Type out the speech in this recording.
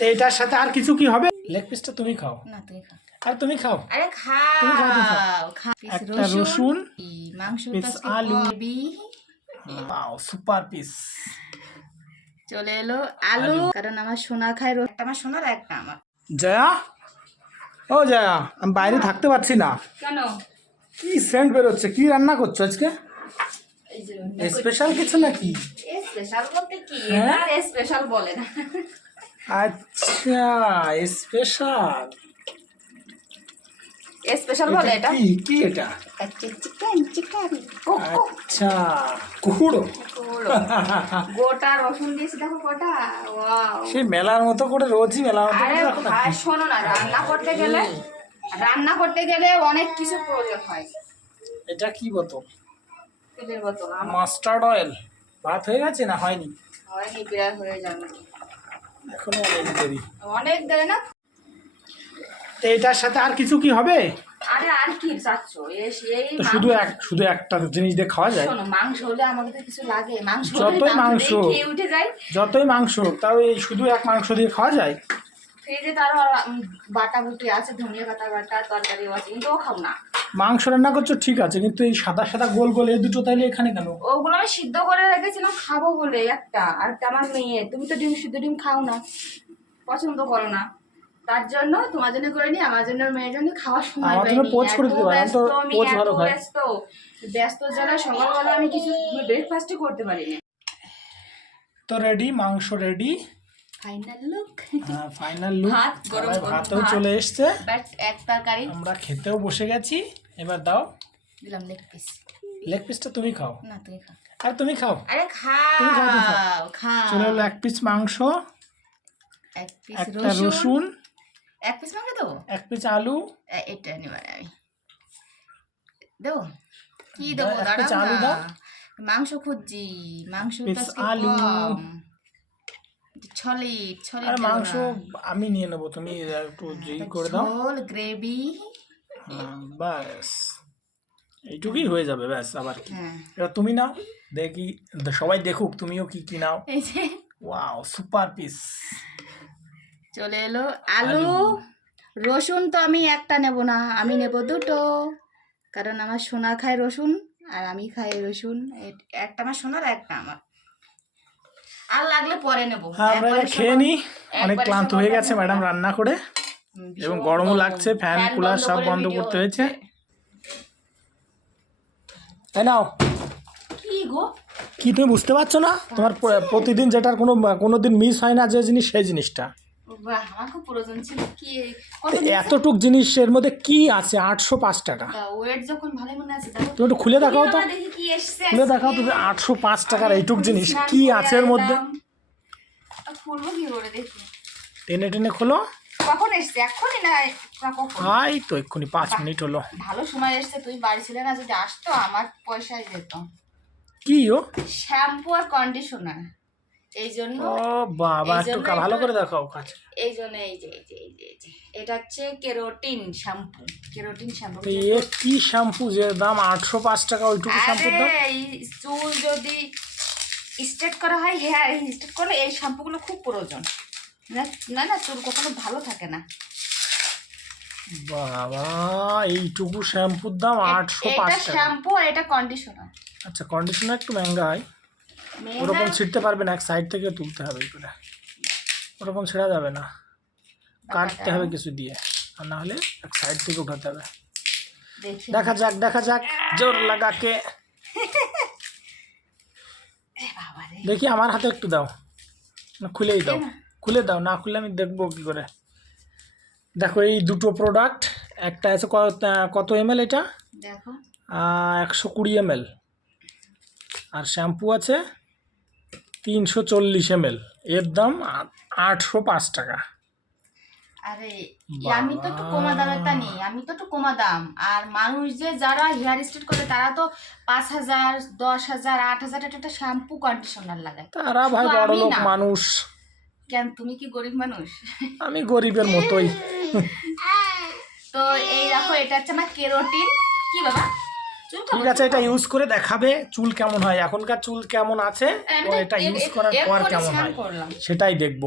তো এটার সাথে আর কিছু কি হবে? লেগ পিসটা তুমি খাও। না তুমি খাও। আর তুমি খাও। আরে খাও, একটা রসুন, মাংস পিস আলু। ওয়াও সুপার পিস চলে এলো আলু। কারণ আমার সোনা খায় একটা আমার সোনার একটা আমার। জয়া? ও জয়া আমি বাইরে থাকতে পারছি না। কেন? কি সেন্ট বেরোচ্ছে? কি রান্না করছ আজকে? এই যে স্পেশাল কিছু নাকি? স্পেশাল বলতে কি? হ্যাঁ? স্পেশাল বলে না। আচ্ছা স্পেশাল স্পেশাল বলে এটা কি? কি এটা? চিকেন চিকেন আচ্ছা কুকুরো গোটা রসুন দিয়েছি দেখো গোটা। ওয়াও। সেই মেলার মতো করে রোজই মেলার মতো আরে। ভাই শোনো না রান্না করতে গেলে রান্না করতে গেলে অনেক কিছু প্রয়োজন হয়। এটা কি বোতল? তেলের বোতল মাস্টার্ড অয়েল। ভাত হয়ে গেছে না হয়নি? হয়নি প্রায় হয়ে যাবে। এখনও অনেক দেরি। অনেক দেয় না? তো এটার সাথে আর কিছু কি হবে? আরে আর কি চাচ্ছ? এই এই শুধু এক শুধু একটা জিনিস দিয়ে খাওয়া যায়। শোনো মাংস হলে আমাদের কিছু লাগে। মাংস যতই মাংস। উঠে যায় যতই মাংস তাও এই শুধু এক মাংস দিয়ে খাওয়া যায়? ফ্রিজে তো আরও উম, বাটা বুটি আছে ধনিয়া পাতা বাটা তরকারিও আছে কিন্তু ও খাও না। মাংস রান্না করছ ঠিক আছে কিন্তু এই সাদা সাদা গোল গোল এই দুটো তাইলে এখানে কেন? ওগুলো আমি সিদ্ধ করে রেখেছিলাম খাব বলে একটা আর আমার মেয়ে তুমি তো ডিম সিদ্ধ ডিম খাও না পছন্দ করো না। তার জন্য তোমার জন্য করে নি আমার জন্য মেয়ের জন্য খাওয়ার সময় আমার জন্য পোচ করে দিতে পারো, তো পোচ ভালো খাই। ব্যস্ত ব্যস্ত যারা সকালবেলা আমি কিছু ব্রেকফাস্টই করতে পারিনি। তো রেডি মাংস ready final look final look ভাত, গরম ভাতও চলে এসছে। বাট এক তরকারি। আমরা খেতেও বসে গেছি। এবার দাও। দিলাম লেগ পিস লেগ পিসটা তুমি খাও। না তুমি খাও। আর তুমি খাও। আরে খাও, খাও। চলে হলো এক পিস মাংস। এক পিস একটা রসুন। এক পিস মাংস দেবো? এক পিস আলু। এটা নেবার আমি। দেবো? কি দেবো দাঁড়াও না। দাও। মাংস খুঁজছি। মাংস আলু। কম। ছলি ছলি আর মাংস আমি নিয়ে নেব তুমি একটু ই করে দাও। ঝোল গ্রেভি। হ্যাঁ, ব্যাস। এইটুকুই হয়ে যাবে ব্যাস আবার কি? হ্যাঁ। এবার তুমি নাও দেখি সবাই দেখুক তুমিও কি কি নাও। এই যে ওয়াও সুপার পিস। চলে এলো আলু। রসুন তো আমি একটা নেব না আমি নেব দুটো। কারণ আমার সোনা খায় রসুন আর আমি খাই রসুন। একটা আমার সোনার একটা আমার। আর লাগলে পরে নেব। হ্যাঁ আমরা খেয়ে নিই। অনেক ক্লান্ত হয়ে গেছে ম্যাডাম রান্না করে। এবং গরমও লাগছে ফ্যান কুলার সব বন্ধ করতে হয়েছে তাই নাও। কি গো? কি তুমি বুঝতে পারছ না? তোমার প্রতিদিন যেটার কোনো কোনো দিন মিস হয় না যে জিনিস সেই জিনিসটা। এতটুক জিনিস জিনিসের মধ্যে কি আছে? আটশো পাঁচ টাকা। মনে তুমি একটু খুলে দেখাও তো। এসছে খুলে দেখাও তুমি আটশো পাঁচ টাকার এইটুক জিনিস। কি আছে এর মধ্যে? খুলবো কি করে দেখি। টেনে টেনে খোলো। কখন এসছে? এখনই না কখন? এই তো এক্ষুনি পাঁচ মিনিট হলো। ভালো সময় এসছে তুই বাড়ি ছিলে না যদি আসতো আমার পয়সাই যেত। কি ও? শ্যাম্পু আর কন্ডিশনার। এই জন্য ও বাবা একটু ভালো করে দেখাও কাছে এই জন্য এই যে এই যে এই যে এই যে। এটা হচ্ছে কেরোটিন শ্যাম্পু কেরোটিন শ্যাম্পু এ কি শ্যাম্পু যে দাম আটশো পাঁচ টাকা ওইটুকু শ্যাম্পুর দাম? এই চুল যদি স্ট্রেট করা হয় হেয়ার স্ট্রেট করলে এই শ্যাম্পুগুলো খুব প্রয়োজন। না- না চুল কখনো ভালো থাকে না। বাবা এইটুকু শ্যাম্পুর দাম আটশো পাঁচ টাকা। শ্যাম্পু আর এটা কন্ডিশনার আচ্ছা কন্ডিশনার একটু মেঙ্গা হয় ওরকম ছিটতে পারবে না এক সাইড থেকে তুলতে হবে এই করে ওরকম ছেড়া যাবে না। কাটতে হবে কিছু দিয়ে আর না হলে এক সাইড থেকে উঠাতে হবে। দেখা। যাক দেখা যাক জোর লাগাকে। দেখি আমার হাতে একটু দাও। না খুলেই দাও। খুলে দাও না খুলে আমি দেখব কি করে। দেখো এই দুটো প্রোডাক্ট একটা আছে কত কত এম এটা? দেখো। একশো কুড়ি এম এল আর শ্যাম্পু আছে তিনশো চল্লিশ এম এর দাম আটশো পাঁচ টাকা। আরে আমি তো একটু কমা দামের তা নেই আমি তো একটু কমা দাম। আর মানুষ যে যারা হেয়ার স্ট্রেট করে তারা তো পাঁচ হাজার দশ হাজার আট হাজার একটা একটা শ্যাম্পু কন্ডিশনার লাগায়। তারা ভাই বড় লোক মানুষ। কেন তুমি কি গরিব মানুষ? আমি গরিবের মতোই। তো এই দেখো এটা হচ্ছে আমার কেরোটিন। কি বাবা? ঠিক আছে এটা ইউজ করে দেখাবে চুল কেমন হয়। এখনকার চুল কেমন আছে? এটা ইউজ করার পর কেমন হয়? সেটাই দেখব।